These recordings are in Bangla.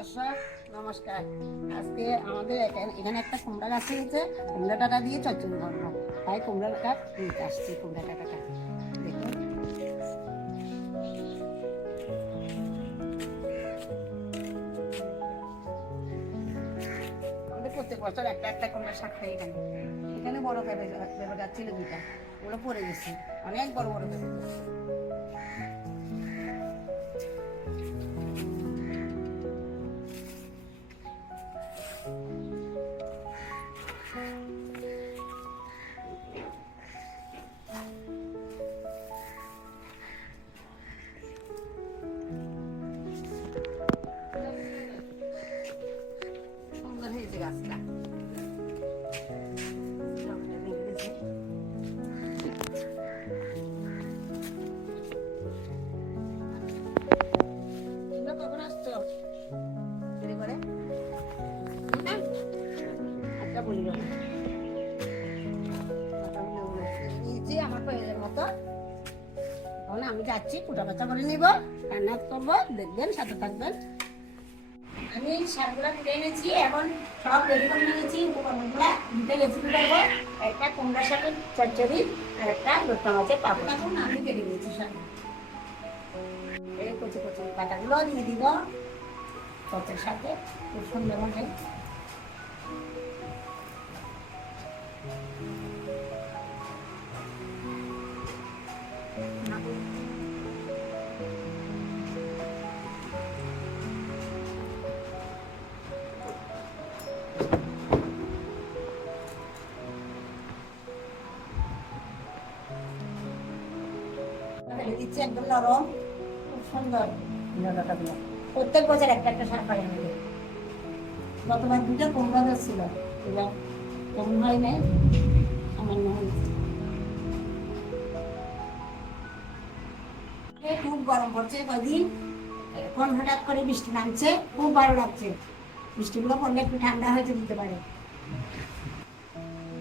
দর্শক নমস্কার। আজকে আমাদের এখানে একটা কুমড়া গাছ হয়েছে, কুমড়া ডাঁটা দিয়ে চচ্চড়ি করবো, তাই কুমড়া ডাঁটা নিতে আসছি। কুমড়া ডাঁটাটা দেখুন, আমাদের প্রত্যেক বছর একটা একটা কুমড়া শাক খাই। এখানে এখানে বড় পেঁপে গাছ ছিল দুইটা, ওগুলো পড়ে গেছে, অনেক বড় বড় পেঁপে। সুন্দর হয়েছে গাছটা। কখন আসছো? দেরি করে একটা বলি নিয়েছি আমার প্রয়োজন মতো। এখন আমি যাচ্ছি, কুটা বাচ্চা করে নিব, রান্না করবো, দেখবেন, সাথে থাকবেন। আমি শাকগুলা কেটে এনেছি, এখন সব রেডি করে নিয়েছি। উপকরণগুলা দুটো রেসিপি করবো, একটা কুমড়া শাকের চচ্চড়ি আর একটা লোটকা মাছের পাপড়। এখন আমি কেটে নিয়েছি শাক, এই কচি কচি পাতাগুলো দিয়ে দিব চচের সাথে, খুব সুন্দর হবে। দিচ্ছি একদম নরম, খুব সুন্দর। প্রত্যেক বছর একটা একটা শাক পাই আমাদের। গতবার দুটো কুমড়া গাছ ছিল, এবার কম হয় নাই, সামান্য হয়েছে। খুব গরম পড়ছে কদিন, এখন হঠাৎ করে বৃষ্টি নামছে, খুব ভালো লাগছে। বৃষ্টিগুলো পড়লে একটু ঠান্ডা হয়েছে দিতে পারে।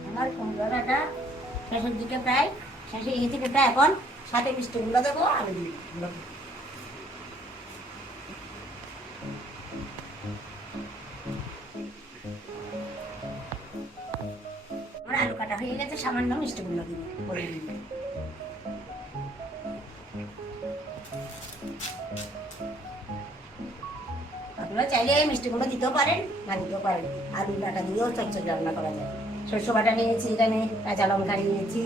আমার কুমড়াটা শেষের দিকে প্রায় শেষে এই থেকে এখন সাথে বৃষ্টিগুলো দেবো, আলু দিব। আমার আলু কাটা হয়ে গেছে, সামান্য মিষ্টিগুলো দিব করে দিব। আপনারা চাইলে মিষ্টিগুলো দিতেও পারেন, না দিতেও পারেন। আলু বাটা দিয়েও চচ্চড়ি রান্না করা যায়। শস্য বাটা নিয়েছি, এখানে কাঁচা লঙ্কা নিয়েছি,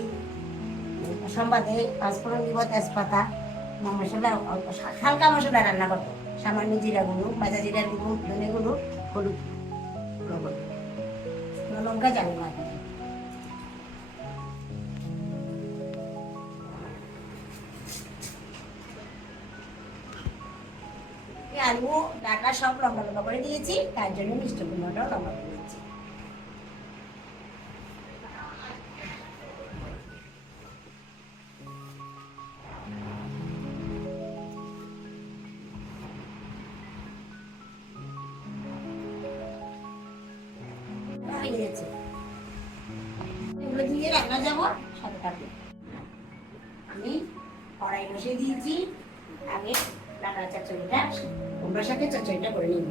সম্বাদে পাঁচফোড়ন দিব, তেজপাতা, মশলা, হালকা মশলা রান্না করবো, সামান্য জিরা গুঁড়ো, ভাজা জিরা গুঁড়ো, ধনে গুঁড়ো, হলুদ, লবণ, লঙ্কা জানি না। আলু ডাটা সব লম্বা লম্বা করে দিয়েছি, তার জন্য মিষ্টি কুমড়াটাও লম্বা করে দিয়েছি। এগুলো দিয়ে রান্না যাবো, সাথে থাকবে। আমি কড়াই বসিয়ে দিয়েছি, আগে ডাটা চচ্চড়িটা, কুমড়ার সাথে চচ্চড়িটা করে নিব।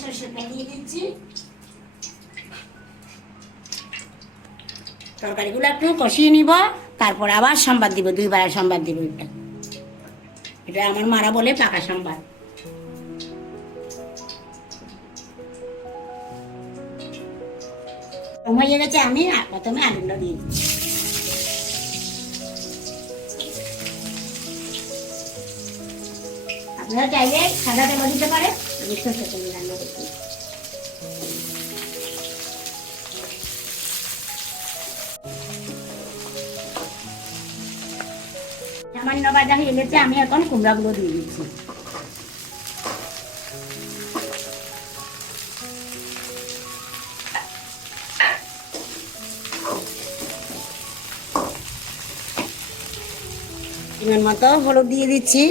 সরষের তেল দিয়ে দিচ্ছি। তরকারিগুলো একটু কষিয়ে নিব, তারপর আবার সম্বাদ দিব, দুইবার সম্বাদ দিব। এটা আমার মারা বলে পাকা সম্বাদ। হয়ে গেছে, আমি প্রথমে আলুগুলো দিয়ে দিচ্ছি। আপনারা চাইলে সাদা তেল দিতে পারে, আমি সরষের তেল রান্না করছি। সামান্য ভাজা হয়ে গেছে, আমি এখন কুমড়াগুলো দিয়ে দিচ্ছি। পরিমাণ মতো হলুদ দিয়ে দিচ্ছি,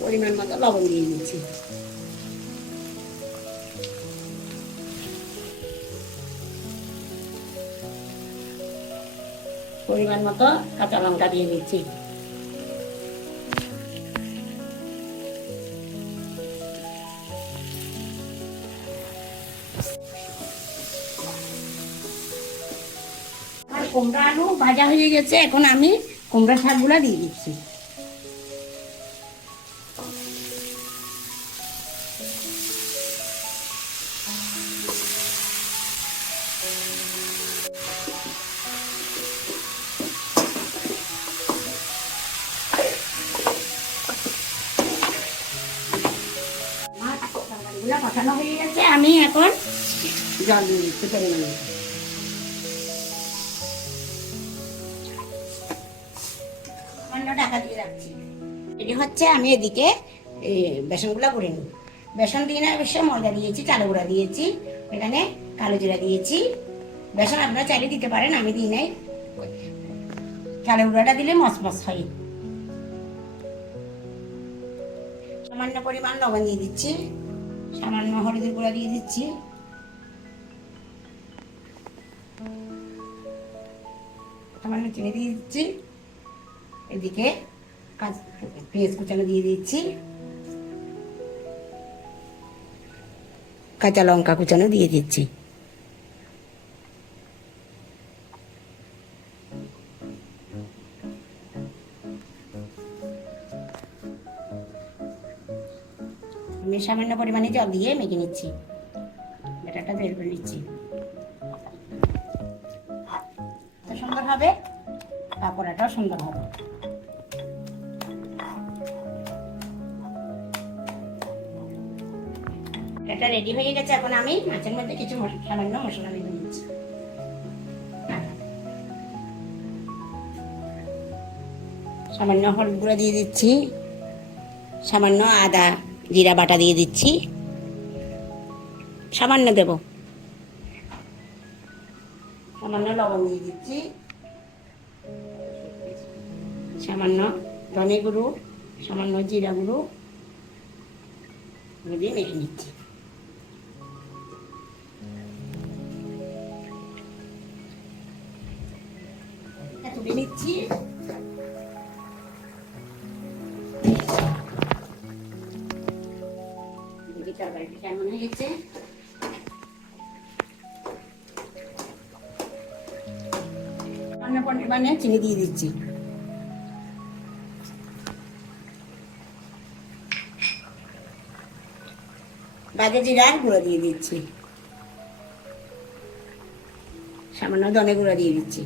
পরিমাণ মতো লবণ দিয়ে দিচ্ছি। পরিমাণ মতো কাঁচা লঙ্কা দিয়ে দিচ্ছি। আর কুমড়া আলু ভাজা হয়ে গেছে, এখন আমি কুমড়া শাকগুলা দিয়ে দিচ্ছি। কষানো হয়ে গেছে, আমি এখন জল দিয়ে দিচ্ছি পরিমাণে। ঢাকা দিয়ে রাখছি। এটি হচ্ছে, আমি এদিকে বেসনগুলো করে নিই। বেসন দিয়ে না, অবশ্যই ময়দা দিয়েছি, চাল গুঁড়া দিয়েছি, এখানে কালো জিরা দিয়েছি। বেসন আপনারা চাইলে দিতে পারেন, আমি দিই নাই। চাল গুঁড়াটা দিলে মচমচ হয়। সামান্য পরিমাণ লবণ দিয়ে দিচ্ছি, সামান্য হলুদের গুঁড়া দিয়ে দিচ্ছি, সামান্য চিনি দিয়ে দিচ্ছি। এদিকে পেঁয়াজ কুচানো দিয়ে দিচ্ছি, কাঁচা লঙ্কা কুচানো দিয়ে দিচ্ছি। আমি সামান্য পরিমাণে জল দিয়ে মেখে নিচ্ছি, ব্যাটারটা বের করে নিচ্ছি। সুন্দর হবে, পাকোড়াটাও সুন্দর হবে। এটা রেডি হয়ে গেছে, এখন আমি মাছের মধ্যে কিছু সামান্য মশলা দিয়ে দিচ্ছি। সামান্য হলুদ গুঁড়া দিয়ে দিচ্ছি, সামান্য আদা জিরা বাটা দিয়ে দিচ্ছি, সামান্য দেব, সামান্য লবণ দিয়ে দিচ্ছি, সামান্য ধনে গুঁড়ো, সামান্য জিরা গুঁড়ো দিয়ে মেখে নিচ্ছি। তুলে নিচ্ছি। তরকারিটা কেমন হয়ে গেছে, পরিমাণে চিনি দিয়ে দিচ্ছি। বাজে জিরার গুঁড়ো দিয়ে দিচ্ছি, সামান্য ধনে গুঁড়ো দিয়ে দিচ্ছি।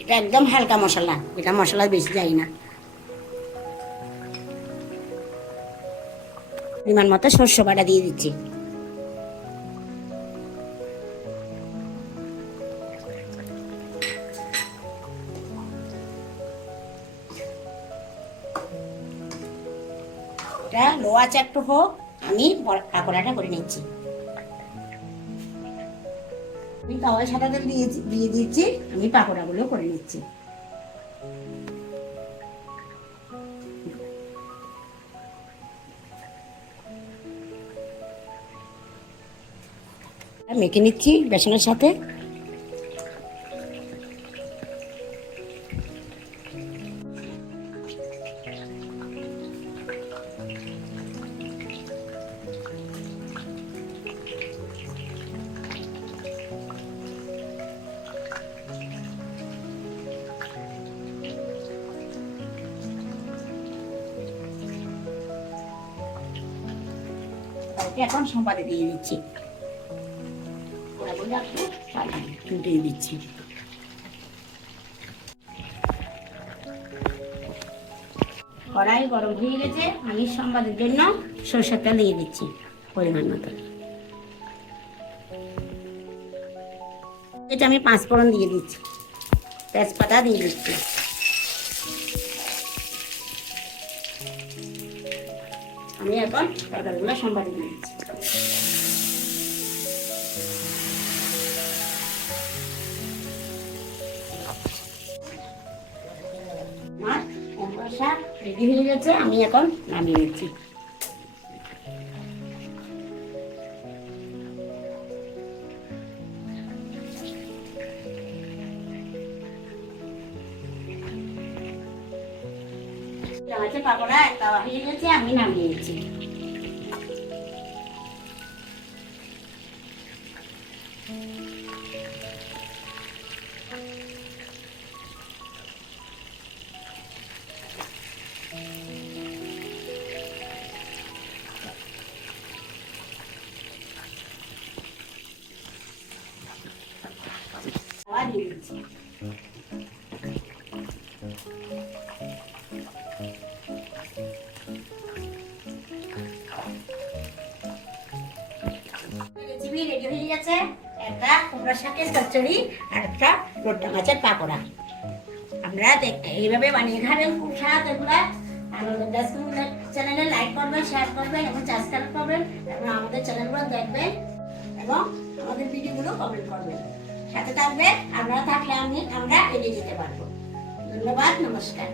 এটা একদম হালকা মশলা, এটা মশলা বেশি যায় না। পরিমাণ মতো সর্ষে বাটা দিয়ে দিচ্ছি। এটা লো আঁচে একটু হোক, আমি পাকোড়াটা করে নিচ্ছি। আমি তাওয়ায় সাদা তেল দিয়ে দিচ্ছি, আমি পাকোড়াগুলো করে নিচ্ছি। মেখে নিচ্ছি বেসনের সাথে। এখন সম্পাদে দিয়ে দিচ্ছি, দিয়ে দিচ্ছি। কড়াই গরম হয়ে গেছে, আমি সম্বাদের জন্য সরষের তেল দিয়ে দিচ্ছি পরিমাণ মতো। এটা আমি 5 ফোড়ন দিয়ে দিচ্ছি, তেজপাতা দিয়ে দিচ্ছি, আমি এখন তরকারিগুলো সম্বাদে দিয়ে দিচ্ছি। শাক রেডি হয়ে গেছে, আমি এখন নামিয়ে নিচ্ছি। মাছের পাকোড়া একটা হয়ে গেছে, আমি নামিয়ে নিয়েছি। দিয়ে দিচ্ছি। রেসিপি রেডি হয়ে গেছে, একটা কুমড়া শাকের চচ্চড়ি আর একটা লোট্টা মাছের পাকোড়া। আপনারা এইভাবে বানিয়ে খাবেন, খুব স্বাদ এগুলা। আমাদের চ্যানেলে লাইক করবেন, শেয়ার করবেন এবং সাবস্ক্রাইব করবেন এবং আমাদের চ্যানেলগুলো দেখবেন এবং আমাদের ভিডিওগুলো কমেন্ট করবেন। সাথে থাকবে, আপনারা থাকলে আমরা এগিয়ে যেতে পারবো। ধন্যবাদ, নমস্কার।